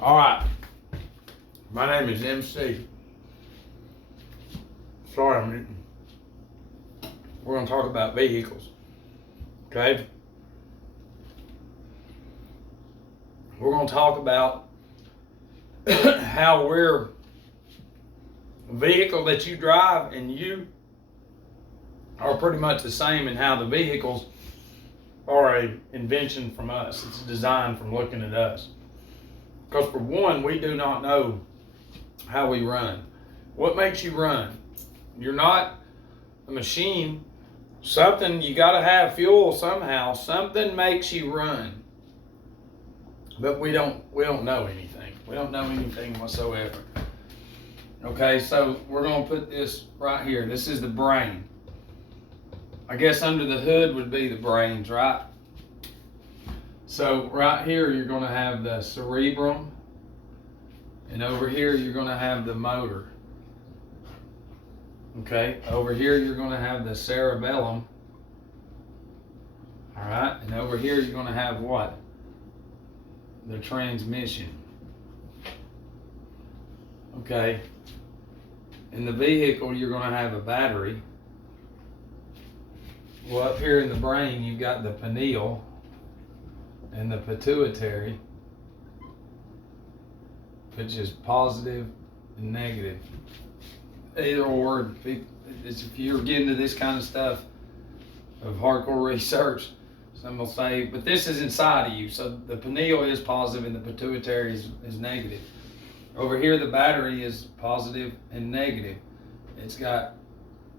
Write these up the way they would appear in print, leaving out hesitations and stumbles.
All right, my name is MC. Sorry, I'm eating. We're going to talk about vehicles, okay? We're going to talk about how we're a vehicle that you drive and you are pretty much the same, and how the vehicles are an invention from us. It's a design from looking at us. Because for one, we do not know how we run. What makes you run? You're not a machine. Something, you got to have fuel somehow. Something makes you run. But we don't know anything. We don't know anything whatsoever. Okay, so we're going to put this right here. This is the brain. I guess under the hood would be the brains, right? So right here you're going to have the cerebrum, and over here you're going to have the motor. Okay, over here you're going to have the cerebellum. All right, and over here you're going to have what? The transmission. Okay, in the vehicle you're going to have a battery. Well, up here in the brain you've got the pineal and the pituitary, which is positive and negative. Either or, if you're getting to this kind of stuff of hardcore research, some will say, but this is inside of you. So the pineal is positive and the pituitary is negative. Over here, the battery is positive and negative. It's got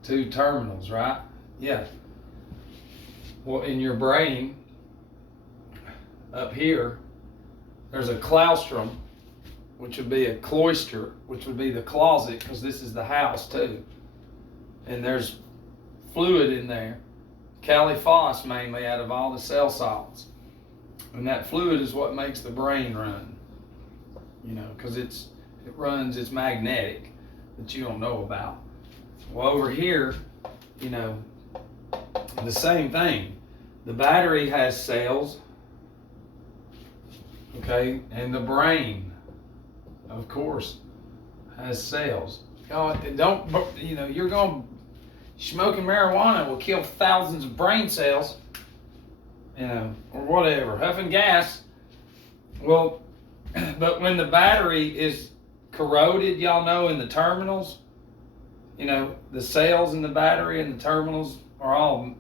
two terminals, right? Yeah. Well, in your brain, up here, there's a claustrum, which would be a cloister, which would be the closet, because this is the house too. And there's fluid in there, caliphos mainly, out of all the cell salts. And that fluid is what makes the brain run. You know, because it's magnetic, that you don't know about. Well, over here, you know, the same thing. The battery has cells. Okay, and the brain, of course, has cells. Smoking marijuana will kill thousands of brain cells, or whatever, huffing gas. Well, but when the battery is corroded, y'all know, in the terminals, the cells in the battery and the terminals are all,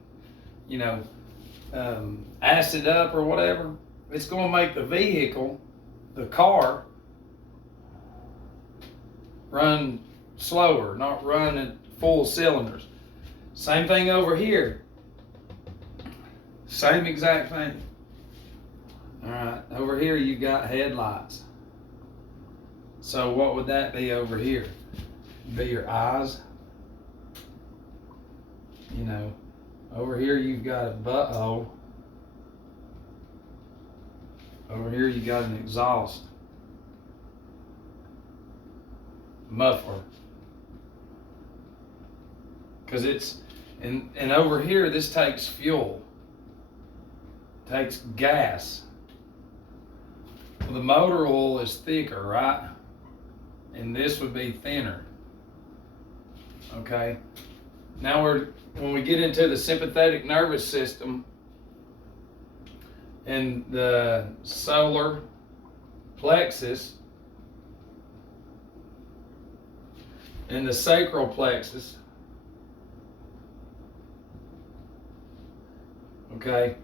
acid up or whatever. It's going to make the vehicle, the car, run slower, not run at full cylinders. Same thing over here. Same exact thing. All right, over here you've got headlights. So what would that be over here? It'd be your eyes. Over here you've got a butthole. Over here you got an exhaust muffler, because it's and over here this takes fuel, takes gas. Well, the motor oil is thicker, right? And this would be thinner. Okay. Now when we get into the sympathetic nervous system and the solar plexus and the sacral plexus, okay,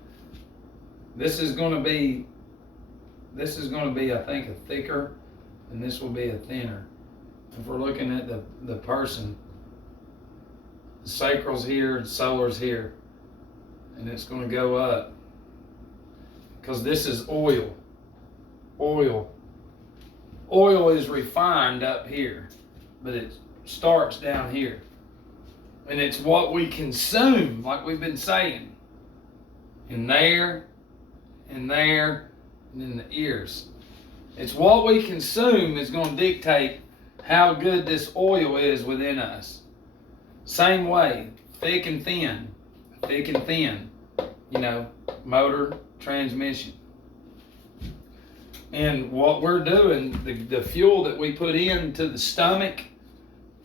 this is going to be, I think, a thicker, and this will be a thinner. If we're looking at the person, the sacral's here, the solar's here, and it's going to go up, because this is oil. Oil is refined up here, but it starts down here. And it's what we consume, like we've been saying, in there, and there, and in the ears. It's what we consume is going to dictate how good this oil is within us. Same way, thick and thin, motor, transmission. And what we're doing, the fuel that we put into the stomach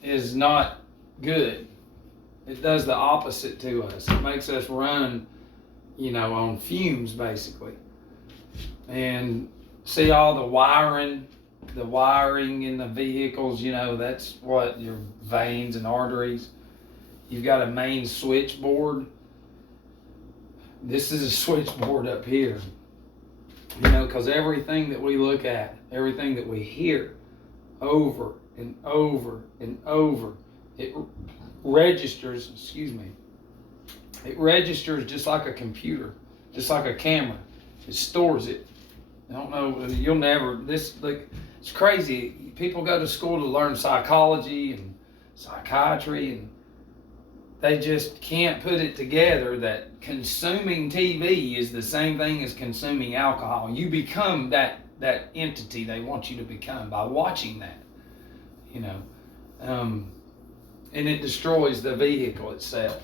is not good. It does the opposite to us. It makes us run, on fumes basically. And see all the wiring in the vehicles, that's what your veins and arteries. You've got a main switchboard. This is a switchboard up here. Because everything that we look at, everything that we hear over and over and over, it registers, it registers just like a computer, just like a camera. It stores it. I don't know, it's crazy. People go to school to learn psychology and psychiatry, and they just can't put it together that consuming TV is the same thing as consuming alcohol. You become that entity they want you to become by watching that, and it destroys the vehicle itself,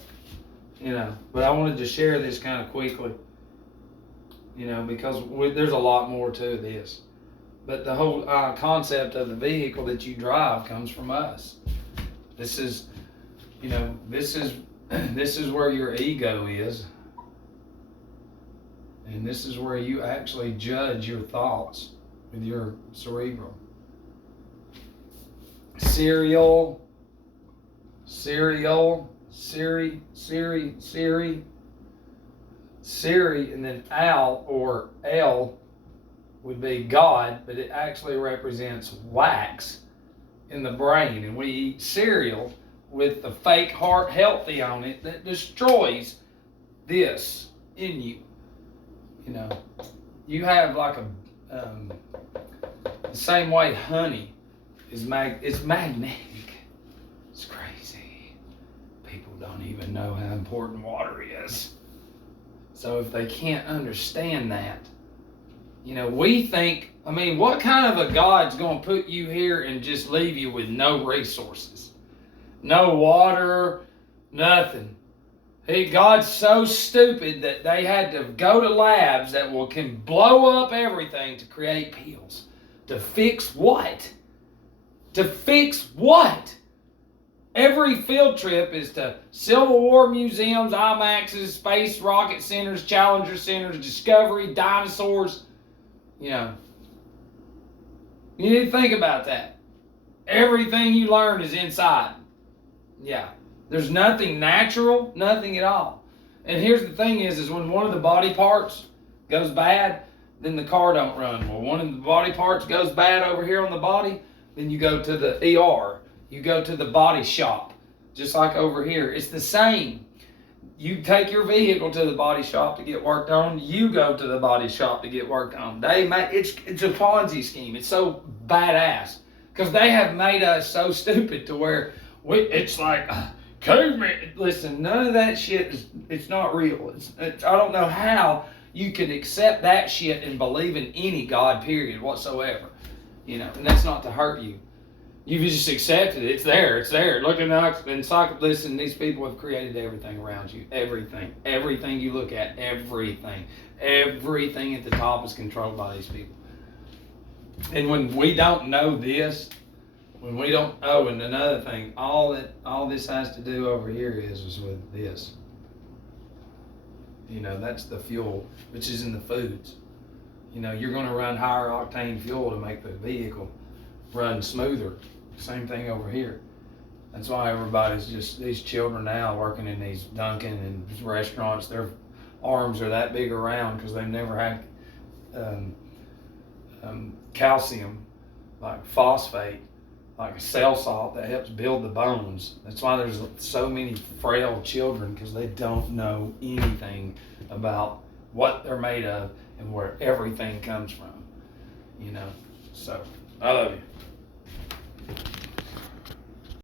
But I wanted to share this kind of quickly, because there's a lot more to this. But the whole concept of the vehicle that you drive comes from us. This is where your ego is. And this is where you actually judge your thoughts with your cerebral. Cereal, Siri, and then Al or L would be God, but it actually represents wax in the brain. And we eat cereal with the fake heart healthy on it that destroys this in you. You have like the same way honey is it's magnetic. It's crazy. People don't even know how important water is. So if they can't understand that, we think, what kind of a God's going to put you here and just leave you with no resources? No water, nothing. God's so stupid that they had to go to labs that can blow up everything to create pills. To fix what? To fix what? Every field trip is to Civil War museums, IMAXs, space rocket centers, Challenger centers, Discovery, dinosaurs. You need to think about that. Everything you learn is inside. Yeah. There's nothing natural, nothing at all. And here's the thing is when one of the body parts goes bad, then the car don't run. Well, one of the body parts goes bad over here on the body, then you go to the ER. You go to the body shop, just like over here. It's the same. You take your vehicle to the body shop to get worked on. You go to the body shop to get worked on. It's a Ponzi scheme. It's so badass because they have made us so stupid to where it's like caveman. Listen, none of that shit it's not real. I don't know how you can accept that shit and believe in any God period whatsoever. And that's not to hurt you. You've just accepted it. It's there. Looking like, listen, these people have created everything around you. Everything. Everything you look at. Everything. Everything at the top is controlled by these people. And when we don't know this, and another thing, all this has to do over here is with this. That's the fuel, which is in the foods. You're going to run higher octane fuel to make the vehicle run smoother. Same thing over here. That's why everybody's these children now working in these Dunkin' and restaurants, their arms are that big around because they've never had calcium, like phosphate, like a cell salt that helps build the bones. That's why there's so many frail children, because they don't know anything about what they're made of and where everything comes from. So I love you.